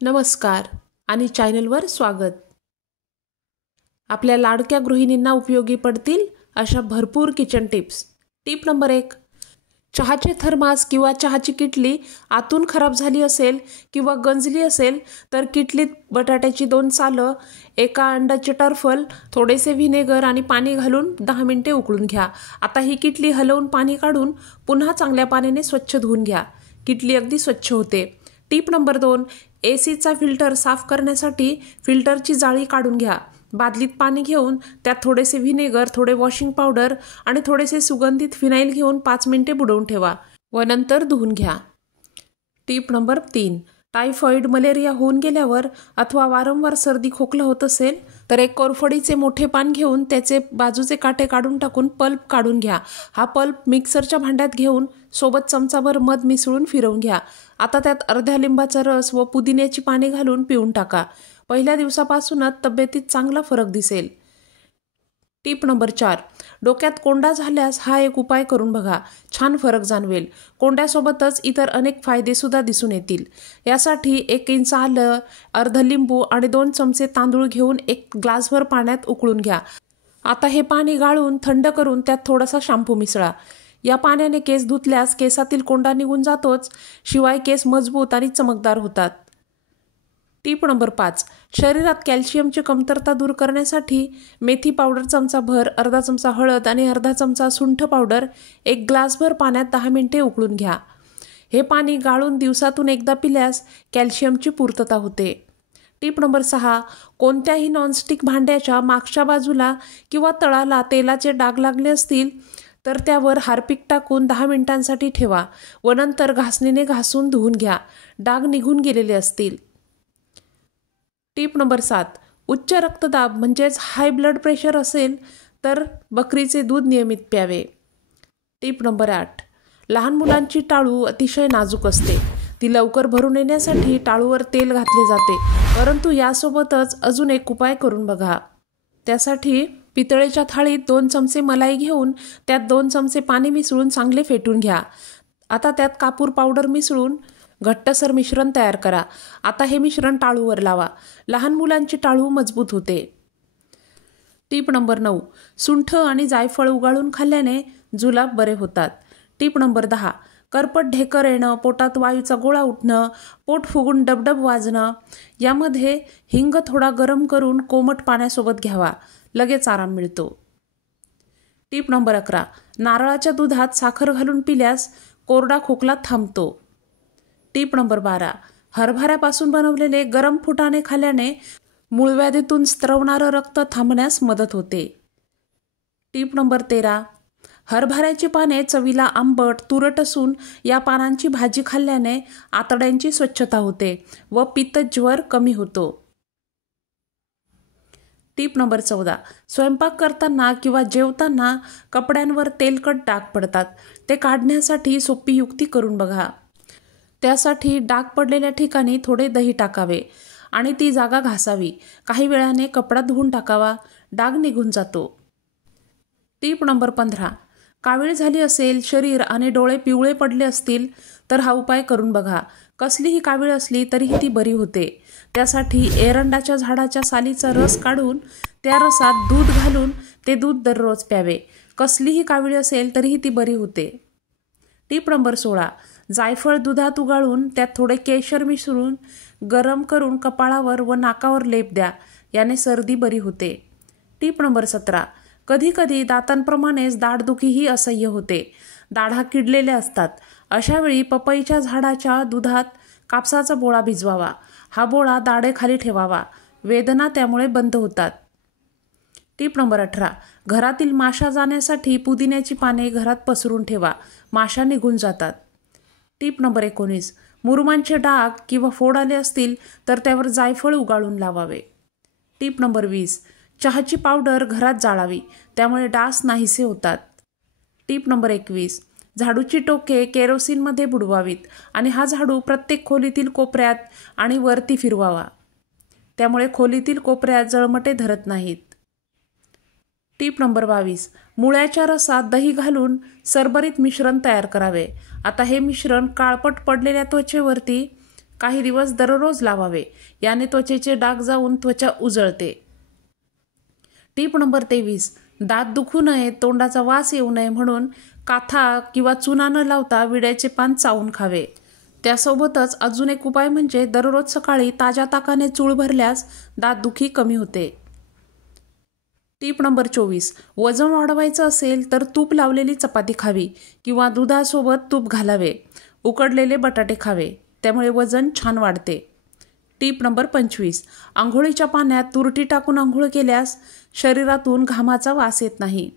नमस्कार आणि चॅनलवर स्वागत। आपल्या लाडक्या गृहिणींना उपयोगी पडतील अशा भरपूर किचन टिप्स। टिप नंबर 1, चहाचे थर्मास किंवा चहाची किटली आतून खराब झाली असेल किंवा गंजली असेल तर किटलीत बटाट्याची 2 सालं, एका अंड्याचे टर्फल, थोडेसे व्हिनेगर आणि पाणी घालून 10 मिनिटे उकळून घ्या। आता ही किटली हलवून पाणी काढून पुन्हा चांगल्या पाण्याने स्वच्छ धुवून घ्या। किटली अगदी स्वच्छ होते। टिप नंबर 2, एसीचा फिल्टर साफ करण्यासाठी फिल्टरची जाळी काढून घ्या। बादलीत पाणी घेऊन त्यात थोडेसे व्हिनेगर, थोडे वॉशिंग पावडर आणि थोडेसे सुगंधित फिनाईल घेऊन 5 मिनिटे बुडवून ठेवा व नंतर धुवून घ्या। टिप नंबर 3, टायफॉइड, मलेरिया होऊन गेल्यावर अथवा वारंवार सर्दी खोकला होत असेल तर एक कोरफडीचे मोठे पान घेऊन त्याचे बाजूचे काटे काढून टाकून पल्प काढून घ्या। हा पल्प मिक्सरच्या भांड्यात घेऊन सोबत चमचाभर मध मिसळून फिरवून घ्या। आता त्यात अर्ध्या लिंबाचा रस व पुदिन्याची पाने घालून पिऊन टाका। पहिल्या दिवसापासूनच तब्येतीत चांगला फरक दिसेल। टिप नंबर 4, डोक्यात कोंडा झाल्यास हा एक उपाय करून बघा, छान फरक जाणवेल। कोंड्यासोबतच इतर अनेक फायदे सुद्धा दिसून येतील। यासाठी 1 इंच आलं, अर्ध लिंबू आणि 2 चमचे तांदूळ घेऊन 1 ग्लासभर पाण्यात उकळून घ्या। आता हे पाणी गाळून थंड करून त्यात थोडासा शॅम्पू मिसळा। या पाण्याने केस धुतल्यास केसातील कोंडा निघून जातोच, शिवाय केस मजबूत आणि चमकदार होतात। टिप नंबर 5, शरीरात कॅल्शियमची कमतरता दूर करण्यासाठी मेथी पावडर चमचाभर, अर्धा चमचा हळद आणि अर्धा चमचा सुंठ पावडर 1 ग्लासभर पाण्यात 10 मिनिटे उकळून घ्या। हे पाणी गाळून दिवसातून एकदा पिल्यास कॅल्शियमची पूर्तता होते। टिप नंबर 6, कोणत्याही नॉनस्टिक भांड्याच्या मागच्या बाजूला किंवा तळाला तेलाचे डाग लागले असतील तर त्यावर हार्पिक टाकून 10 मिनिटांसाठी ठेवा व नंतर घासणीने घासून धुवून घ्या, डाग निघून गेलेले असतील। टिप नंबर 7, उच्च रक्तदाब म्हणजेच हाय ब्लड प्रेशर असेल तर बकरीचे दूध नियमित प्यावे। टिप नंबर 8, लहान मुलांची टाळू अतिशय नाजूक असते। ती लवकर भरून येण्यासाठी टाळूवर तेल घातले जाते, परंतु यासोबतच अजून एक उपाय करून बघा। त्यासाठी पितळेच्या थाळीत 2 चमचे मलाई घेऊन त्यात 2 चमचे पाणी मिसळून चांगले फेटून घ्या। आता त्यात कापूर पावडर मिसळून घट्टसर मिश्रण तयार करा। आता हे मिश्रण टाळूवर लावा, लहान मुलांची टाळू मजबूत होते। टिप नंबर 9, सुंठ आणि जायफळ उगाळून खाल्ल्याने जुलाब बरे होतात। टिप नंबर 10, करपट ढेकर येणं, पोटात वायूचा गोळा उठणं, पोट फुगून डबडब वाजणं, यामध्ये हिंग थोडा गरम करून कोमट पाण्यासोबत घ्यावा, लगेच आराम मिळतो। टिप नंबर 11, नारळाच्या दुधात साखर घालून पिल्यास कोरडा खोकला थांबतो। टिप नंबर 12, हरभऱ्यापासून बनवलेले गरम फुटाणे खाल्ल्याने मूळव्याधीतून स्त्रवणारं रक्त थांबण्यास मदत होते। टिप नंबर 13, हरभऱ्याची पाने चवीला आंबट, तुरट असून या पानांची भाजी खाल्ल्याने आतड्यांची स्वच्छता होते व पित्तज्वर कमी होतो। टिप नंबर 14, स्वयंपाक करताना किंवा जेवताना कपड्यांवर तेलकट डाग पडतात, ते काढण्यासाठी सोपी युक्ती करून बघा। त्यासाठी डाग पडलेल्या ठिकाणी थोडे दही टाकावे आणि ती जागा घासावी। काही वेळाने कपडा धुवून टाकावा, डाग निघून जातो। टिप नंबर 15, कावीळ झाली असेल, शरीर आणि डोळे पिवळे पडले असतील तर हा उपाय करून बघा। कसलीही कावीळ असली तरीही ती बरी होते। त्यासाठी एरंडाच्या झाडाच्या सालीचा रस काढून त्या रसात दूध घालून ते दूध दररोज प्यावे। कसलीही कावीळ असेल तरीही ती बरी होते। टिप नंबर 16, जायफळ दुधात उगाळून त्यात थोडे केशर मिसळून गरम करून कपाळावर व नाकावर लेप द्या, याने सर्दी बरी होते। टिप नंबर 17, कधीकधी दातांप्रमाणेच दाढदुखीही असह्य होते, दाढा किडलेल्या असतात। अशावेळी पपईच्या झाडाच्या दुधात कापसाचा बोळा भिजवावा, हा बोळा दाढेखाली ठेवावा, वेदना त्यामुळे बंद होतात। टिप नंबर 18, घरातील माशा जाण्यासाठी पुदिन्याची पाने घरात पसरून ठेवा, माशा निघून जातात। टिप नंबर 19, मुरुमांचे डाग किंवा फोड आले असतील तर त्यावर जायफळ उगाळून लावावे। टिप नंबर 20, चहाची पावडर घरात जाळावी, त्यामुळे डास नाहीसे होतात। टिप नंबर 21, झाडूची टोके केरोसिनमध्ये बुडवावीत आणि हा झाडू प्रत्येक खोलीतील कोपऱ्यात आणि वरती फिरवावा, त्यामुळे खोलीतील कोपऱ्यात जळमटे धरत नाहीत। टिप नंबर 22, मुळ्याच्या रसात दही घालून सरबरीत मिश्रण तयार करावे। आता हे मिश्रण काळपट पडलेल्या त्वचेवरती काही दिवस दररोज लावावे. याने त्वचेचे डाग जाऊन त्वचा उजळते. टीप नंबर 23. दात दुखू नये, तोंडाचा वास येऊ नये म्हणून काथा किंवा चुना न लावता विड्याचे पान चावून खावे. त्यासोबतच अजून एक उपाय म्हणजे दररोज सकाळी ताज्या ताकाने चूळ भरल्यास दातदुखी कमी होते. टीप नंबर 24. वजन वाढवायचं असेल तर तूप लावलेली चपाती खावी किंवा दुधासोबत तूप घालावे. उकडलेले बटाटे खावे, त्यामुळे वजन छान वाढते. टीप नंबर 25. आंघोळीच्या पाण्यात तुरटी टाकून आंघोळ केल्यास शरीरातून घामाचा वास येत नाही.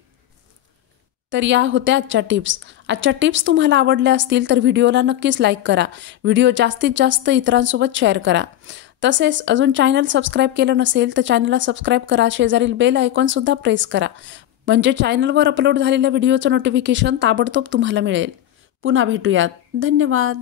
तर या होत्या आजच्या टिप्स. आजच्या टिप्स तुम्हाला आवडल्या असतील तर व्हिडिओला नक्कीच लाईक करा. व्हिडिओ जास्तीत जास्त इतरांसोबत शेअर करा. तसेच अजून चॅनल सबस्क्राईब केलं नसेल तर चॅनलला सबस्क्राईब करा. शेजारील बेल आयकॉनसुद्धा प्रेस करा, म्हणजे चॅनलवर अपलोड झालेल्या व्हिडिओचं नोटिफिकेशन ताबडतोब तुम्हाला मिळेल. पुन्हा भेटूयात. धन्यवाद.